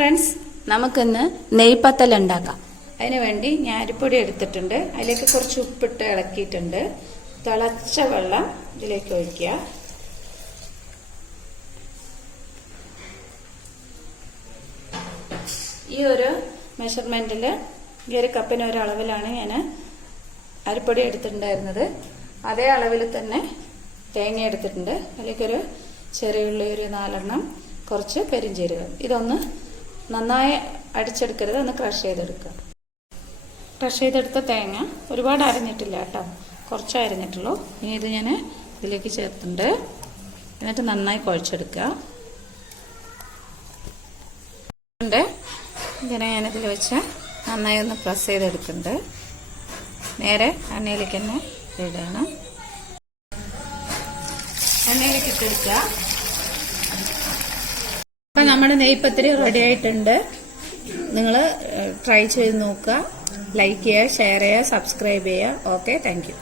Friends, നമുക്കിന്ന് നെയ്പത്തൽ ഉണ്ടാക്കാം. അതിനുവേണ്ടി ഞാൻ അരിപ്പൊടി എടുത്തിട്ടുണ്ട്. അതിലേക്ക് കുറച്ച് ഉപ്പിട്ട് ഇളക്കിയിട്ടുണ്ട്. തിളച്ച വെള്ളം ഇതിലേക്ക് ഒഴിക്കുക. ഈ ഒരു മെഷർമെന്റിൽ ഈ ഒരു കപ്പിന് ഒരു അളവിലാണ് ഞാൻ അരിപ്പൊടി എടുത്തിട്ടുണ്ടായിരുന്നത്. അതേ അളവിൽ തന്നെ തേങ്ങ എടുത്തിട്ടുണ്ട്. അതിലേക്കൊരു ചെറിയ ഉള്ളി ഒരു 4 എണ്ണം, കുറച്ച് പെരിഞ്ചീരകം. ഇതൊന്ന് നന്നായി അടിച്ചെടുക്കരുത്, ഒന്ന് ക്രഷ് ചെയ്തെടുക്കുക. ക്രഷ് ചെയ്തെടുത്ത തേങ്ങ ഒരുപാട് അരഞ്ഞിട്ടില്ല കേട്ടോ, കുറച്ച് അരഞ്ഞിട്ടുള്ളൂ. ഇനി ഇത് ഞാൻ ഇതിലേക്ക് ചേർത്തിട്ടുണ്ട്. എന്നിട്ട് നന്നായി കുഴച്ചെടുക്കുക. ഇങ്ങനെ ഞാനിതിൽ വെച്ച് നന്നായി ഒന്ന് പ്രസ് ചെയ്തെടുക്കുന്നുണ്ട്. നേരെ എണ്ണയിലേക്ക് തന്നെ ഇടണം. എണ്ണയിലേക്ക് ഇട്ടെടുക്കുക. അപ്പം നമ്മുടെ നെയ്പത്തിരി റെഡി ആയിട്ടുണ്ട്. നിങ്ങൾ ട്രൈ ചെയ്ത് നോക്കുക. ലൈക്ക് ചെയ്യുക, ഷെയർ ചെയ്യുക, സബ്സ്ക്രൈബ് ചെയ്യുക. Okay, thank you.